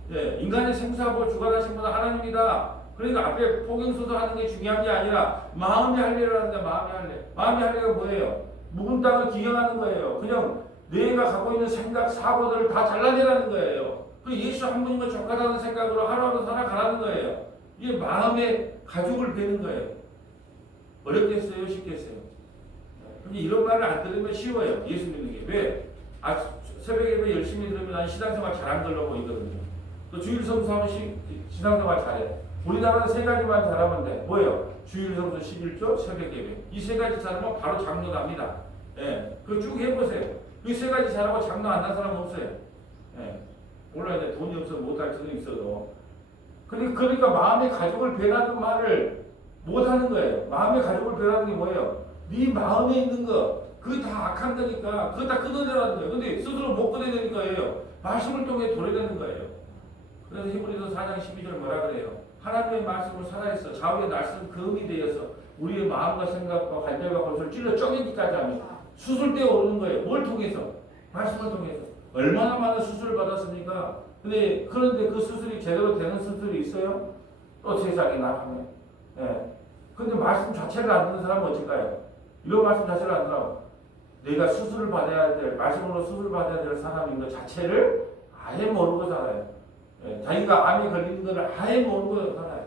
인간의 생사하고 주관하신 분은 하나님이다. 그러니까 앞에 포경수도 하는 게 중요한 게 아니라 마음의 할례를 하는 거야. 마음의 할례. 마음의 할례가 뭐예요? 묵은 땅을 기경하는 거예요. 그냥 내가 갖고 있는 생각, 사고들을 다 잘라내라는 거예요. 그 예수 한 분이면 족하다는 생각으로 하루하루 살아가라는 거예요. 이게 마음의 가죽을 베는 거예요. 어렵겠어요? 쉽겠어요? 근데 이런 말을 안 들으면 쉬워요. 예수 믿는 게. 왜? 새벽에 예배 열심히 들으면 난 신앙생활 잘한 걸로 보이거든요. 또 주일 성수하면 신앙생활 잘해. 우리나라는 세 가지만 잘하면 돼. 뭐예요? 주일 성수 11조, 새벽 예배. 이 세 가지 잘하면 바로 장로 납니다. 그거 쭉 해보세요. 이 세 가지 잘하고 장로 안 난 사람 없어요. 몰라요. 이제 돈이 없어 못할 수는 있어도. 그러니까 마음의 가족을 베라는 말을 못하는 거예요. 마음의 가족을 베라는 게 뭐예요? 네 마음에 있는 거, 그게 다 악한 거니까 그거 다 끊어내라는 거예요. 근데 스스로 못 끊어내는 거예요. 말씀을 통해 도래되는 거예요. 그래서 히브리서 4장 12절 뭐라 그래요? 하나님의 말씀을 살아있어 좌우의 날선 금이 되어서 우리의 마음과 생각과 관절과 골수를 찔러 쪼개기까지 합니다. 수술대에 오르는 거예요. 뭘 통해서? 말씀을 통해서. 얼마나 많은 수술을 받았습니까? 그런데 그 수술이 제대로 되는 수술이 있어요? 또 세상에 나가면. 근데 말씀 자체를 안 듣는 사람은 어떨까요? 이런 말씀 자체를 안 듣라고. 내가 수술을 받아야 될, 말씀으로 수술을 받아야 될 사람인 것 자체를 아예 모르고 살아요. 예, 자기가 암에 걸리는 것을 아예 모르고 살아요.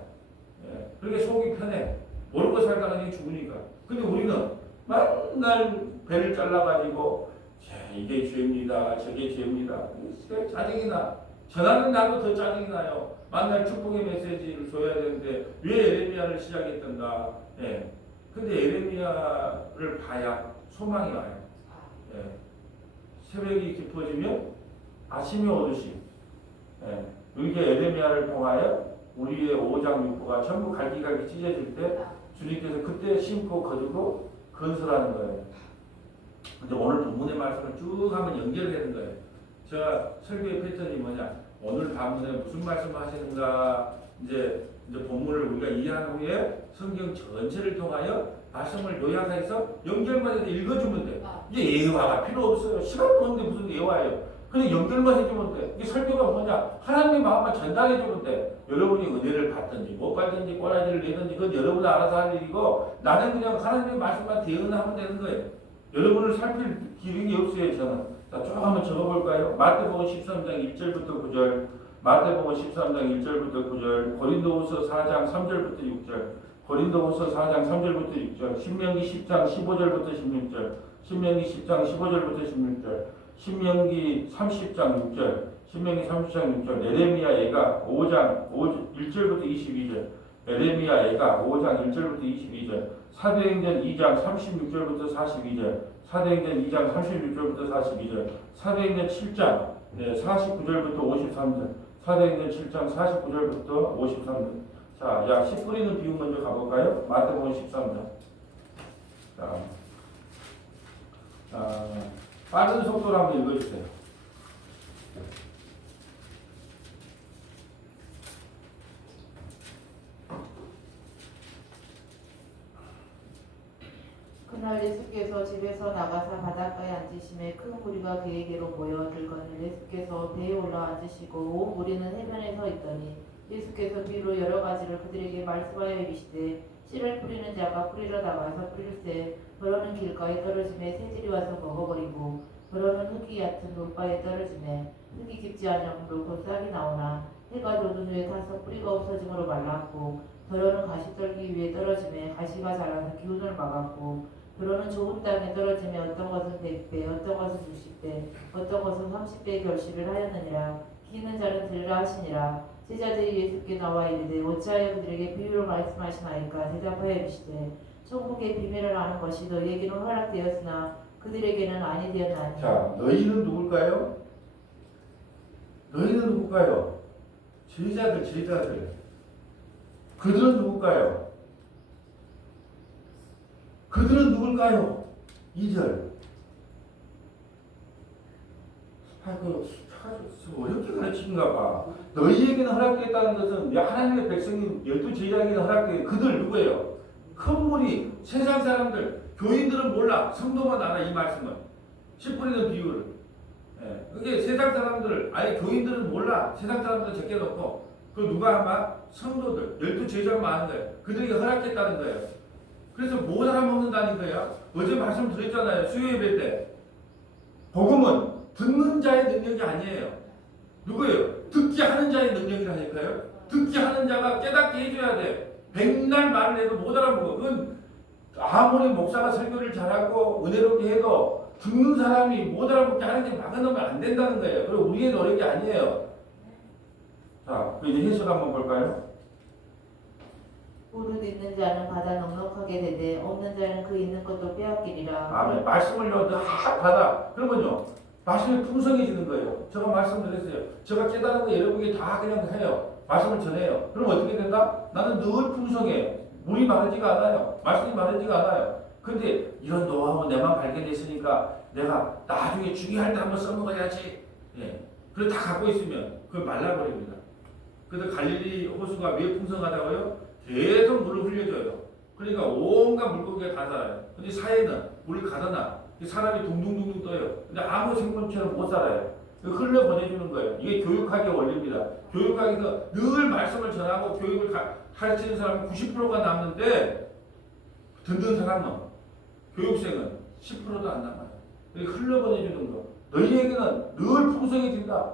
예, 그렇게 속이 편해. 모르고 살다가 그냥 죽으니까. 근데 우리는 맨날 배를 잘라가지고 이게 죄입니다. 저게 죄입니다. 짜증이 나. 전하는 나도 더 짜증이 나요. 만날 축복의 메시지를 줘야 되는데 왜 에레미야를 시작했던가. 예. 근데 에레미야를 봐야 소망이 와요. 예. 새벽이 깊어지면 아침이 오듯이. 예. 이렇게 에레미야를 통하여 우리의 5장 6부가 전부 갈기갈기 찢어질 때 주님께서 그때 심고 거두고 건설하는 거예요. 근데 오늘 본문의 말씀을 쭉 한번 연결하는 거예요. 제가 설교의 패턴이 뭐냐? 오늘 본문에 무슨 말씀을 하시는가? 이제 본문을 우리가 이해한 후에 성경 전체를 통하여 말씀을 요약해서 연결만 해서 읽어주면 돼. 이게 예화가 필요 없어요. 시간도 없는데 무슨 예화예요? 그냥 연결만 해주면 돼. 이게 설교가 뭐냐? 하나님의 마음만 전달해주면 돼. 여러분이 은혜를 받든지 못 받든지 꼬라지를 내든지 그건 여러분이 알아서 할 일이고 나는 그냥 하나님의 말씀만 대응하면 되는 거예요. 여러분을 살필 기능이 없어요. 저는. 자, 쭉 한번 적어볼까요? 마태복음 13장 1절부터 9절, 마태복음 13장 1절부터 9절, 고린도후서 4장 3절부터 6절, 고린도후서 4장 3절부터 6절, 신명기 10장 15절부터 16절, 신명기 10장 15절부터 16절, 신명기 30장 6절, 신명기 30장 6절, 에레미야 애가 5장 1절부터 22절, 에레미야 애가 5장 1절부터 22절, 사도행전 2장 36절부터 42절, 사도행전 2장 36절부터 42절, 사도행전 7장 49절부터 53절, 사도행전 7장 49절부터 53절. 자, 야, 씨 뿌리는 비유 먼저 가볼까요? 마태복음 13장. 자, 빠른 속도로 한번 읽어주세요. 그날 예수께서 집에서 나가사 바닷가에 앉으심에 큰 무리가 그에게로 모여 들거늘 예수께서 배에 올라 앉으시고 온 무리는 해변에 서 있더니 예수께서 비유로 여러 가지를 그들에게 말씀하여 이르시되 씨를 뿌리는 자가 뿌리러 나가서 뿌릴새 그러는 길가에 떨어짐에 새들이 와서 먹어버리고 그러는 흙이 얕은 돌바에 떨어짐에 흙이 깊지 않으므로 곧 싹이 나오나 해가 돋은 후에 타서 뿌리가 없어짐으로 말랐고 더러는 가시떨기 위에 떨어짐에 가시가 자라서 기운을 막았고 더러는 좋은 땅에 떨어짐에 어떤 것은 100배 어떤 것은 60배 어떤 것은 30배의 결실을 하였느니라. 기 있는 자는 들으라 하시니라. 제자들이 예수께 나와 이르되 어찌하여 그들에게 비유로 말씀하시나이까. 대답하여 이르시되 천국의 비밀을 아는 것이 너희에게는 허락되었으나 그들에게는 아니 되었나니. 자, 너희는 누굴까요? 너희는 누굴까요? 제자들. 그들은 누굴까요? 그들은 누굴까요? 2절. 어렵게 가르치는가 봐. 너희에게는 허락되었다는 것은 하나님의 백성인 12제자에게는 허락되어. 그들 누구예요? 큰 무리, 세상 사람들, 교인들은 몰라. 성도만 알아 이 말씀을. 씨 뿌리는 비유를. 예. 그게 세상 사람들, 아예 교인들은 몰라. 세상 사람들 제껴놓고. 그 누가 아마 성도들, 12제자만 아는 거예요. 그들에게 허락했다는 거예요. 그래서 못 알아먹는다는 거예요. 어제 말씀 드렸잖아요. 수요 예배 때. 복음은 듣는 자의 능력이 아니에요. 누구예요? 듣게 하는 자의 능력이라니까요. 듣게 하는 자가 깨닫게 해줘야 돼. 백날 말을 해도 못 알아먹어. 그건 아무리 목사가 설교를 잘하고 은혜롭게 해도 듣는 사람이 못 알아먹게 하는데 막아놓으면 안 된다는 거예요. 그리고 우리의 노력이 아니에요. 자, 이제 해석 한번 볼까요? 무릇 있는 자는 받아 넉넉하게 되되 없는 자는 그 있는 것도 빼앗기리라. 아멘. 말씀을요, 다 받아. 그러면요, 말씀이 풍성해지는 거예요. 제가 말씀드렸어요. 제가 깨달은 거 여러분이 다 그냥 해요. 말씀을 전해요. 그럼 어떻게 된다? 나는 늘 풍성해. 물이 마르지가 않아요. 말씀이 마르지가 않아요. 근데 이런 노하우 내만 발견했으니까 내가 나중에 중요할 때 한번 써먹어야지. 예. 그걸 다 갖고 있으면 그걸 말라버립니다. 그래서 갈릴리 호수가 왜 풍성하다고요? 계속 물을 흘려줘요. 그러니까 온갖 물고기가 다 살아요. 근데 사회는 물을 가둬놔. 사람이 둥둥둥둥 떠요. 근데 아무 생명체는 못 살아요. 흘려보내주는 거예요. 이게 교육학의 원리입니다. 교육학에서 늘 말씀을 전하고 교육을 가르치는 사람은 90%가 남는데 듣는 사람은 교육생은 10%도 안 남아요. 이렇게 흘러보내주는 거. 너희에게는 늘 풍성해진다.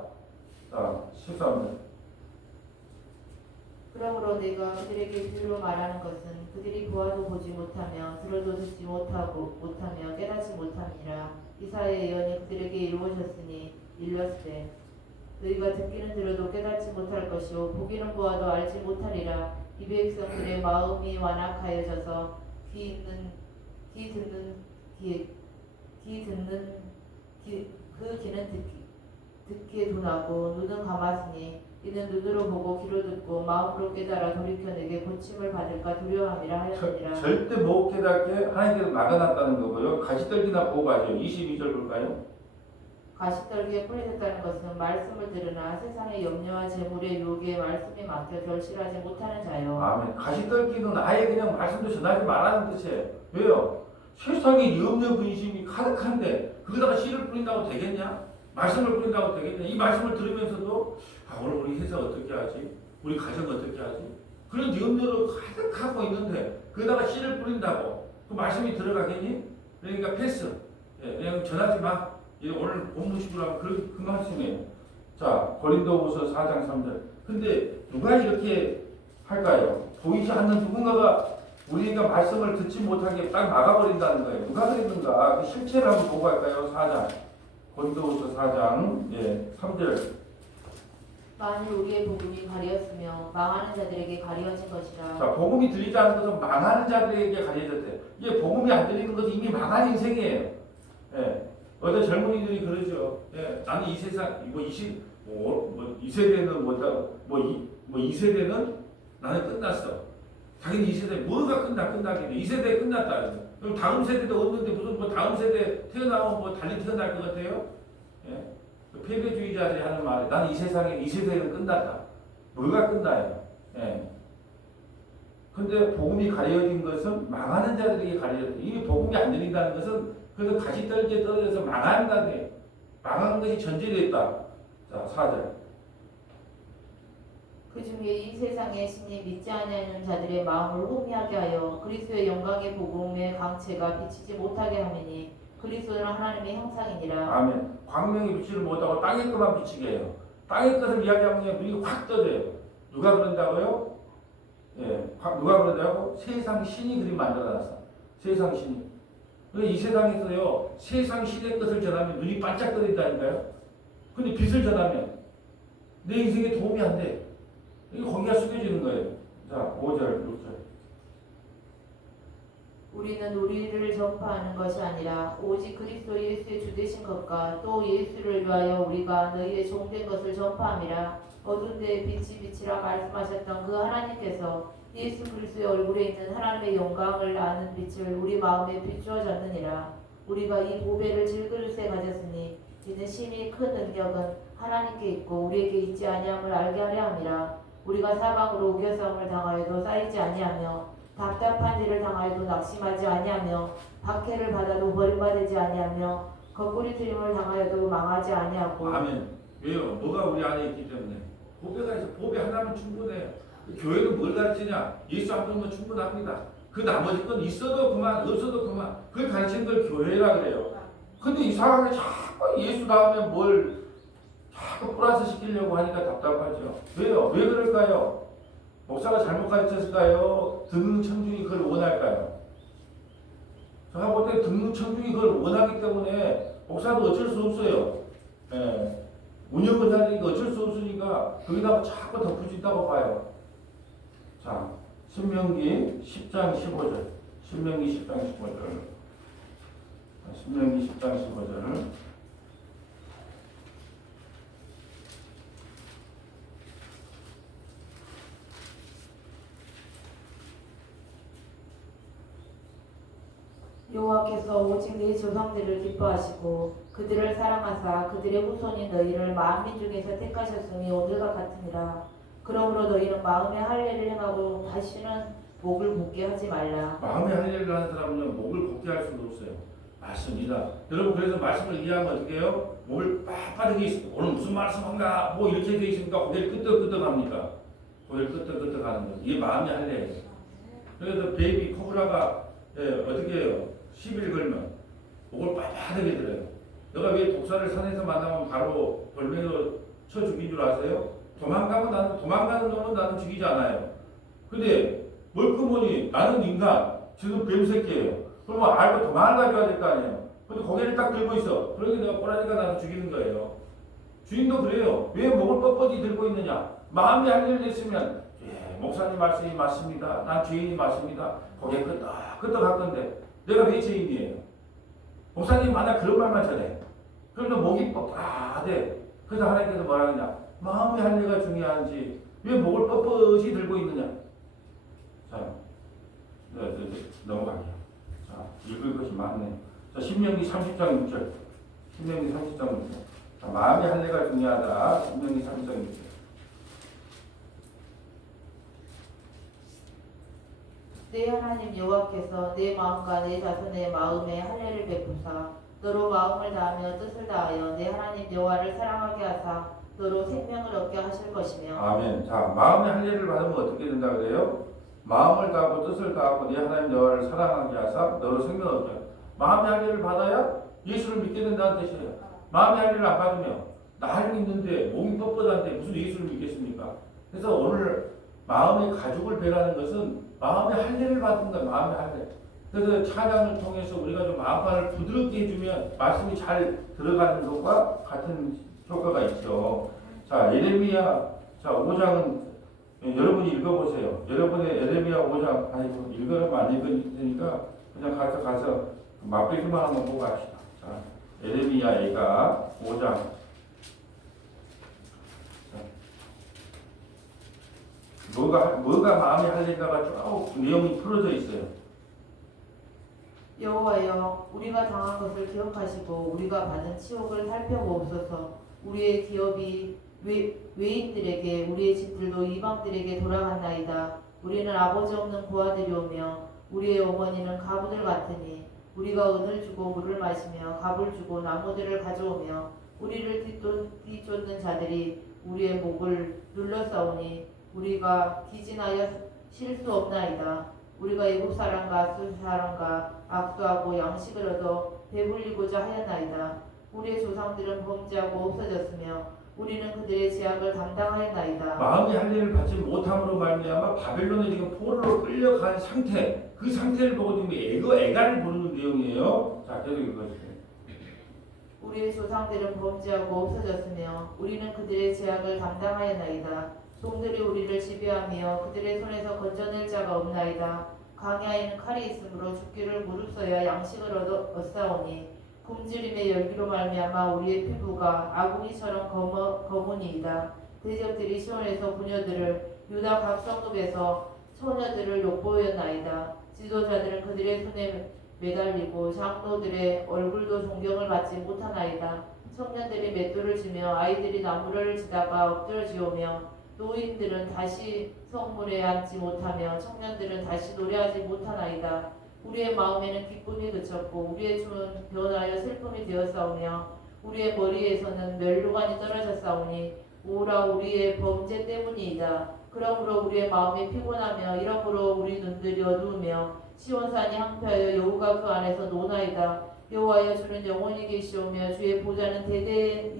자, 13절. 그러므로 내가 그들에게 비유로 말하는 것은 그들이 보아도 보지 못하며 들어도 듣지 못하며 깨닫지 못함이라. 이사야의 예언이 그들에게 이루어졌으니 일렀으되 너희가 듣기는 들어도 깨닫지 못할 것이요 보기는 보아도 알지 못하리라. 이 백성들의 마음이 완악하여져서 귀 듣는 듣기에 둔하고 눈은 감았으니 이는 눈으로 보고 귀로 듣고 마음으로 깨달아 돌이켜 내게 고침을 받을까 두려워함이라 하였느니라. 절대 못 깨닫게 하나님께서 막아놨다는 거고요. 가시떨기나 보고 가죠. 22절 볼까요? 가시떨기에 뿌려졌다는 것은 말씀을 들으나 세상의 염려와 재물의 유혹에 말씀이 막혀 결실하지 못하는 자요. 아멘. 가시떨기는 아예 그냥 말씀도 전하지 말라는 뜻이에요. 왜요? 세상에 염려 근심이 가득한데 거기다가 씨를 뿌린다고 되겠냐? 말씀을 뿌린다고 되겠냐? 이 말씀을 들으면서도 오늘 우리 회사 어떻게 하지? 우리 가정 어떻게 하지? 그런 염려로 가득하고 있는데 거기다가 씨를 뿌린다고 그 말씀이 들어가겠니? 그러니까 패스. 그냥 전하지 마. 오늘 본무식으로 하면 그 말씀이에요. 자, 고린도후서 4장 3절. 근데 누가 이렇게 할까요? 보이지 않는 누군가가 우리가 말씀을 듣지 못하게 딱 막아버린다는 거예요. 누가 그랬는가? 그 실체를 한번 보고 갈까요? 4장. 고린도후서 4장 3절. 만일 우리의 복음이 가리었으며 망하는 자들에게 가리어진 것이라. 자, 복음이 들리지 않는 것은 망하는 자들에게 가려졌대. 이게 복음이 안 들리는 것은 이미 망한 인생이에요. 어떤 젊은이들이 그러죠. 나는 이 세상 이 세대는 이 세대는 나는 끝났어. 자기는 이 세대 뭐가 끝나겠네. 이 세대 끝났다. 그럼 다음 세대도 없는데 무슨 다음 세대 태어나면 달리 태어날 것 같아요? 패배주의자들이 하는 말이 나는 이 세대는 끝났다. 뭐가 끝나요? 근데 복음이 가려진 것은 망하는 자들에게 가려졌다. 이미 복음이 안 들린다는 것은 그래서 가시떨기에 떨어져서 망한다네. 망한 것이 전제되어 있다. 자, 4절. 그 중에 이 세상의 신이 믿지 아니하는 자들의 마음을 혼미하게 하여 그리스도의 영광의 복음의 강체가 비치지 못하게 하매니 그리스도는 하나님의 형상이니라. 아멘. 광명이 비치를 못하고 땅의 것만 비치게 해요. 땅의 것을 이야기하면 눈이 확 떠져요. 누가 그런다고요? 누가 그런다고? 세상 신이 그리 만들어놨어. 세상 신이. 이 세상에서요, 세상 신의 것을 전하면 눈이 반짝거린다니까요. 근데 빛을 전하면 내 인생에 도움이 안 돼. 거기가 숙여지는 거예요. 자, 5절, 6절. 우리는 우리를 전파하는 것이 아니라 오직 그리스도 예수의 주되신 것과 또 예수를 위하여 우리가 너희의 종된 것을 전파함이라. 어두운 데에 빛이 빛이라 말씀하셨던 그 하나님께서 예수 그리스도의 얼굴에 있는 하나님의 영광을 아는 빛을 우리 마음에 비추어졌느니라. 우리가 이 보배를 질그릇에 가졌으니 이는 신이 큰 능력은 하나님께 있고 우리에게 있지 아니함을 알게 하려 함이라. 우리가 사방으로 우겨싸움을 당하여도 쌓이지 아니하며 답답한 일을 당하여도 낙심하지 아니하며 박해를 받아도 버림받지 아니하며 거꾸리 트림을 당하여도 망하지 아니하고. 아멘. 왜요? 뭐가 우리 안에 있기 때문에. 보배가 있어. 보배 하나면 충분해. 교회는 뭘 가르치냐? 예수 한 분만 충분합니다. 그 나머지 건 있어도 그만, 없어도 그만. 그걸 가르치는 걸 교회라 그래요. 근데 이 사람이 자꾸 예수 다음에 뭘 자꾸 플러스 시키려고 하니까 답답하죠. 왜요? 왜 그럴까요? 목사가 잘못 가르쳤을까요? 듣는 청중이 그걸 원할까요? 제가 볼 때 듣는 청중이 그걸 원하기 때문에 목사도 어쩔 수 없어요. 운영을 해야 되니까 어쩔 수 없으니까 거기다가 자꾸 덧붙인다고 봐요. 자, 신명기 10장 15절. 신명기 10장 15절. 신명기 10장 15절. 여호와께서 오직 네 조상들을 기뻐하시고 그들을 사랑하사 그들의 후손인 너희를 만민 중에서 택하셨으니 오늘과 같으니라. 그러므로 너희는 마음에 할례를 행하고 다시는 목을 곱게 하지 말라. 마음에 할례를 하는 사람은 목을 곱게 할 수도 없어요. 맞습니다. 여러분 그래서 말씀을 이해하면 어떻게 해요? 목을 빳빳하게 있습니다. 오늘 무슨 말씀인가? 뭐 이렇게 돼 있으니까 고개를 끄덕끄덕합니까? 고개를 끄덕끄덕하는 거예요. 이게 마음의 할례예요. 그래서 베이비 코브라가 어떻게 해요? 10일 걸면 목을 빳빳하게 들어요. 내가 왜 독사를 산에서 만나면 바로 돌멩이로 쳐 죽인 줄 아세요? 도망가는 놈은 나는 죽이지 않아요. 근데 멀끔하니 나는 인간, 지금 뱀새끼예요. 그러면 알고 도망을 가져야 될 거 아니에요. 근데 고개를 딱 들고 있어. 그러니 내가 꼬라지가 나도 죽이는 거예요. 주인도 그래요. 왜 목을 뻣뻣이 들고 있느냐? 마음이 할 일을 했으면 예, 목사님 말씀이 맞습니다. 난 죄인이 맞습니다. 고개 끄덕할 건데 내가 왜 죄인이에요? 목사님 만약 그런 말만 전해. 그러면 목이 뻣뻣해. 그래서 하나님께서 뭐라 하느냐? 마음이 할 일가 중요한지 왜 목을 뻣뻣이 들고 있느냐? 자, 넘어갈게요. 자, 읽을 것이 많네요. 자, 신명기 30장 6절. 신명기 30장 6절. 자, 마음이 할 일가 중요하다. 신명기 30장 6절. 내 하나님 여호와께서 내 마음과 내 자손의 마음에 할례를 베푸사 너로 마음을 다하며 뜻을 다하여 내 하나님 여호와를 사랑하게 하사 너로 생명을 얻게 하실 것이며. 아멘. 자, 마음의 할례를 받으면 어떻게 된다 그래요? 마음을 다하고 뜻을 다하고 네 하나님 여호와를 사랑하게 하사 너로 생명을 얻게. 마음의 할례를 받아야 예수를 믿게 된다는 뜻이에요. 마음의 할례를 안 받으면 나를 믿는데 몸이 뻣뻣한데 무슨 예수를 믿겠습니까? 그래서 오늘 마음의 가죽을 베라는 것은 마음의 할례를 받은 거야. 마음의 할례. 그래서 찬양을 통해서 우리가 좀 마음판을 부드럽게 해주면 말씀이 잘 들어가는 것과 같은 효과가 있죠. 자, 예레미야 5장은 여러분이 읽어보세요. 여러분의 예레미야 5장 아니고 읽으면 안 읽을 테니까 그냥 가서 맛보기만 한번 보고 합시다. 자, 예레미야 애가 5장. 뭐가 마음이 할례인가가 쭉 내용이 풀어져 있어요. 여호와여 우리가 당한 것을 기억하시고 우리가 받은 치욕을 살펴보옵소서. 우리의 기업이 외인들에게 우리의 집들도 이방들에게 돌아갔나이다. 우리는 아버지 없는 고아들이오며 우리의 어머니는 가부들 같으니 우리가 은을 주고 물을 마시며 갑을 주고 나무들을 가져오며 우리를 뒤쫓는 자들이 우리의 목을 눌러싸우니 우리가 기진하여 쉴 수 없나이다. 우리가 애국 사람과 아수 사람과 악수하고 양식을 얻어 배불리고자 하였나이다. 우리의 조상들은 범죄하고 없어졌으며 우리는 그들의 제약을 감당하였나이다. 마음의 할례를 받지 못함으로 말미암아 바벨론에 지금 포로로 끌려간 상태, 그 상태를 보고 지금 애가를 부르는 내용이에요. 자, 계속 읽어주세요. 우리의 조상들은 범죄하고 없어졌으며 우리는 그들의 제약을 감당하였나이다. 종들이 우리를 지배하며 그들의 손에서 건져낼 자가 없나이다. 강야에는 칼이 있으므로 죽기를 무릅써야 양식을 얻사오니 굶주림의 열기로 말미암아 우리의 피부가 아궁이처럼 검으니이다. 대적들이 시온에서 부녀들을 유다 각 성읍에서 처녀들을 욕보였나이다. 지도자들은 그들의 손에 매달리고 장로들의 얼굴도 존경을 받지 못하나이다. 청년들이 맷돌을 지며 아이들이 나무를 지다가 엎드러지오며 노인들은 다시 성문에 앉지 못하며 청년들은 다시 노래하지 못하나이다. 우리의 마음에는 기쁨이 그쳤고 우리의 춤은 변하여 슬픔이 되었사오며 우리의 머리에서는 멸루관이 떨어졌사오니 오라 우리의 범죄 때문이이다. 그러므로 우리의 마음이 피곤하며 이러므로 우리 눈들이 어두우며 시온산이 항폐하여 여호가 그 안에서 노나이다. 여호와여 주는 영원히 계시오며 주의 보좌는 대대에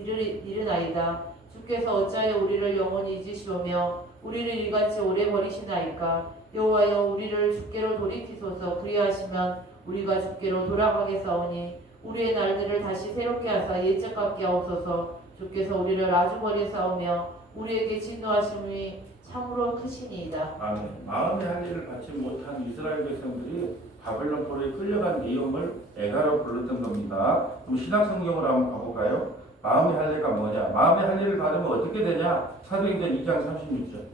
이르나이다. 주께서 어찌하여 우리를 영원히 잊으시오며 우리를 이같이 오래 버리시나이까. 여호와여 우리를 주께로 돌이키소서. 그리하시면 우리가 주께로 돌아가겠사오니 우리의 날들을 다시 새롭게 하사 옛적 같게 하옵소서. 주께서 우리를 아주 버리사오며 우리에게 진노하심이 참으로 크시니이다. 아멘. 마음의 할례를 받지 못한 이스라엘 백성들이 바벨론 포로에 끌려간 내용을 애가로 불렀던 겁니다. 그럼 신약 성경으로 한번 가볼까요? 마음의 할례가 뭐냐? 마음의 할례를 받으면 어떻게 되냐? 사도행전 2장 36절.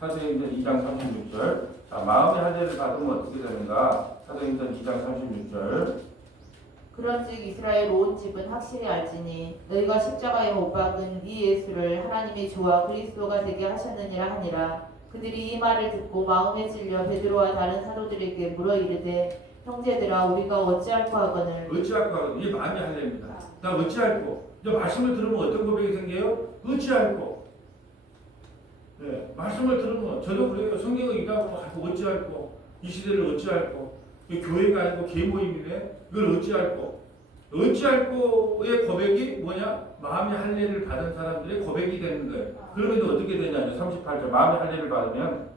사도행전 2장 36절. 자, 마음의 할례를 받으면 어떻게 되는가? 사도행전 2장 36절. 그런즉 이스라엘 온 집은 확실히 알지니 너희가 십자가에 못 박은 이 예수를 하나님이 주와 그리스도가 되게 하셨느니라 하니라. 그들이 이 말을 듣고 마음에 찔려 베드로와 다른 사도들에게 물어 이르되 형제들아 우리가 어찌할까 하거늘. 어찌할까 하거늘. 이게 마음의 할례입니다. 나 어찌할꼬. 이제 말씀을 들으면 어떤 고백이 생겨요? 어찌할꼬. 네, 말씀을 들으면 저도 그래요. 성경을 읽다보면 어찌할꼬. 이 시대를 어찌할꼬. 이 교회가 아니고 개모임이네. 이걸 어찌할꼬. 어찌할꼬의 고백이 뭐냐? 마음의 할례를 받은 사람들의 고백이 되는 거예요. 그러면 어떻게 되냐면 38절 마음의 할례를 받으면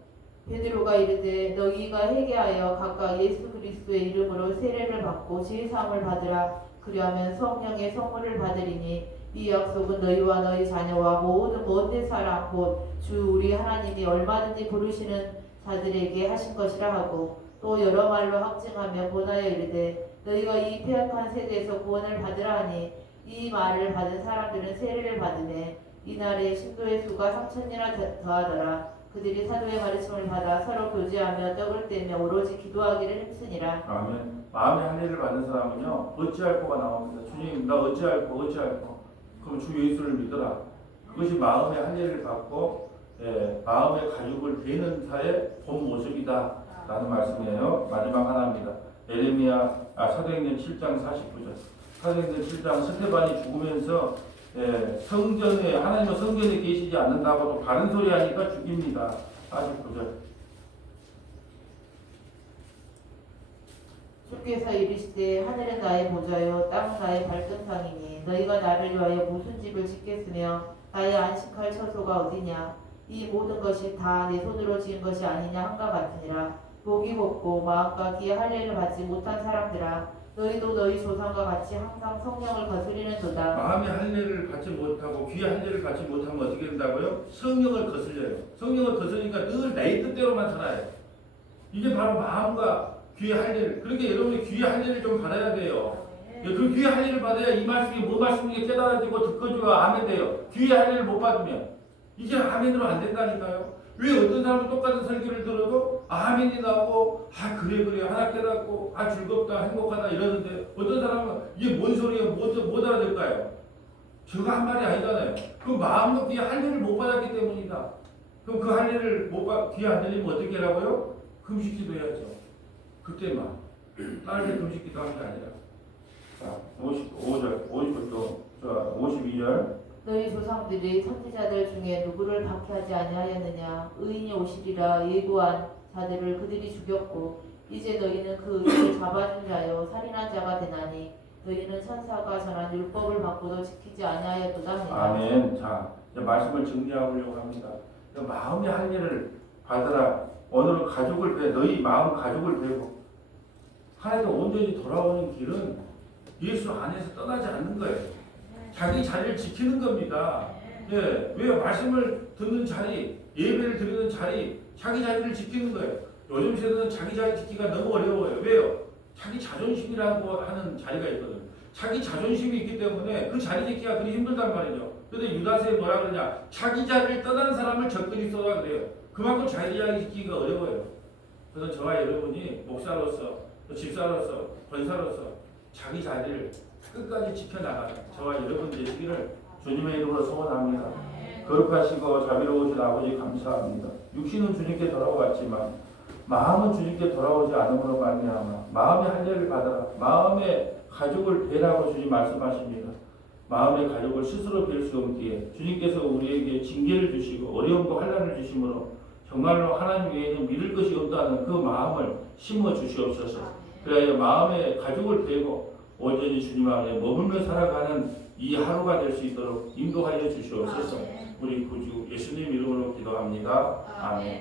베드로가 이르되 너희가 회개하여 각각 예수 그리스도의 이름으로 세례를 받고 지혜사함을 받으라. 그리하면 성령의 선물을 받으리니 이 약속은 너희와 너희 자녀와 모든 먼데 사람 곧 주 우리 하나님이 얼마든지 부르시는 자들에게 하신 것이라 하고 또 여러 말로 확증하며 권하여 이르되 너희가 이 폐역한 세대에서 구원을 받으라 하니 이 말을 받은 사람들은 세례를 받으매 이날에 신도의 수가 3,000이나 더하더라. 그들이 사도의 가르침을 받아 서로 교제하며 떡을 떼며 오로지 기도하기를 힘쓰니라. 아멘. 마음의 할례를 받는 사람은요 어찌할꼬가 나옵니다. 주님 나 어찌할꼬 그럼 주 예수를 믿어라. 그것이 마음의 할례를 받고 마음의 가죽을 베는 자의 본 모습이다 라는 말씀이에요. 마지막 하나입니다. 사도행전 7장 49절. 사도행전 7장 스테반이 죽으면서 성전에 하나님은 성전에 계시지 않는다고 또 바른 소리 하니까 죽입니다. 49절. 주께서 이르시되 하늘은 나의 보좌요 땅은 나의 발등상이니 너희가 나를 위하여 무슨 집을 짓겠으며 나의 안식할 처소가 어디냐. 이 모든 것이 다 내 손으로 지은 것이 아니냐 한가 같으니라. 목이 곱고 마음과 귀의 할례를 받지 못한 사람들아 너희도 너희 조상과 같이 항상 성령을 거스리는도다. 마음의 할례를 받지 못하고 귀의 할례를 받지 못하면 어떻게 된다고요? 성령을 거슬려요. 성령을 거스르니까 늘 내 뜻대로만 살아요. 이게 바로 마음과 귀의 할례를. 그러니까 여러분이 귀의 할례를 좀 받아야 돼요. 그 귀의 할례를 받아야 이 말씀이 뭐 말씀인지 깨달아지고 듣고지고 아멘 돼요. 귀의 할례를 못 받으면 이게 아멘으로 안 된다니까요. 왜 어떤 사람은 똑같은 설교를 들어도 아멘이 나오고 그래 하나 깨닫고 즐겁다 행복하다 이러는데 어떤 사람은 이게 뭔 소리예요? 못 알아들까요? 제가 한 말이 아니잖아요. 그 마음과 귀의 할례를 못 받았기 때문이다. 그럼 그 할례를 귀에 안 들리면 어떻게 하라고요? 금식기도 해야죠. 그때만. 다른 데 금식기도 하는 게 아니라. 자, 55절, 52절. 너희 조상들이 선지자들 중에 누구를 박해하지 아니하였느냐. 의인이 오시리라 예고한 자들을 그들이 죽였고 이제 너희는 그 의인을 잡아준 자요 살인한 자가 되나니 너희는 천사가 전한 율법을 받고도 지키지 아니하였도다 하니라. 아멘. 자, 이제 말씀을 정리하려고 합니다. 마음의 할례를 받으라. 오늘은 가족을 베 너희 마음 가족을 베고 하나님께 온전히 돌아오는 길은 예수 안에서 떠나지 않는 거예요. 자기 자리를 지키는 겁니다. 왜 말씀을 듣는 자리, 예배를 드리는 자리, 자기 자리를 지키는 거예요. 요즘 세대는 자기 자리 지키기가 너무 어려워요. 왜요? 자기 자존심이라고 하는 자리가 있거든요. 자기 자존심이 있기 때문에 그 자리 지키기가 그리 힘들단 말이죠. 그런데 유다서에 뭐라 그러냐? 자기 자리를 떠난 사람을 적들이 쏘라 그래요. 그만큼 자기 자리 지키기가 어려워요. 그래서 저와 여러분이 목사로서, 또 집사로서, 권사로서 자기 자리를 끝까지 지켜나가는 저와 여러분 되시기를 주님의 이름으로 소원합니다. 거룩하시고 자비로우신 아버지 감사합니다. 육신은 주님께 돌아왔지만 마음은 주님께 돌아오지 않음으로 말미암아 마음의 할례를 받아라. 마음의 가죽을 베라고 주님 말씀하십니다. 마음의 가죽을 스스로 벨 수 없기에 주님께서 우리에게 징계를 주시고 어려움과 환난을 주심으로 정말로 하나님 외에는 믿을 것이 없다는 그 마음을 심어 주시옵소서. 그래야 마음의 가죽을 베고 온전히 주님 안에 머물며 살아가는 이 하루가 될 수 있도록 인도하여 주시옵소서. 우리 구주 예수님 이름으로 기도합니다. 아멘.